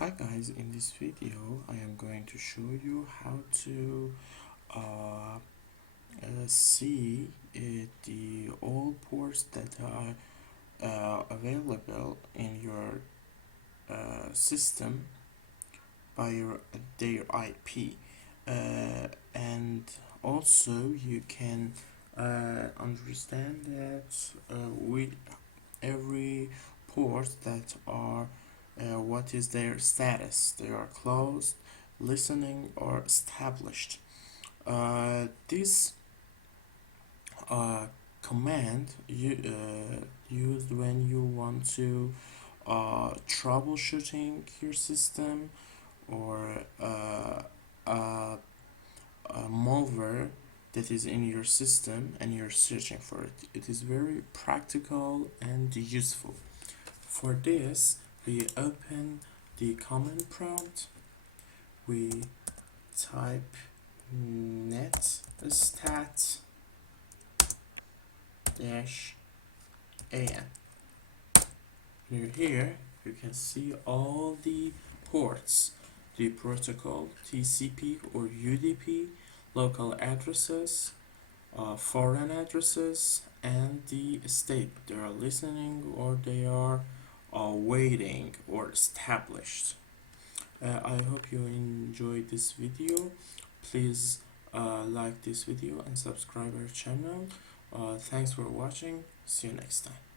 Hi guys, in this video I am going to show you how to uh, see the all ports that are available in your system by their IP, and also you can understand that with every port that are what is their status. They are closed, listening, or established. This uh, command used when you want to troubleshooting your system or a malware that is in your system and you're searching for it. It is very practical and useful. For this, we open the command prompt, we type netstat dash an. Here you can see all the ports, the protocol, TCP or UDP, local addresses, foreign addresses, and the state they are listening or they are waiting or established. I hope you enjoyed this video. Please like this video and subscribe our channel. Thanks for watching. See you next time.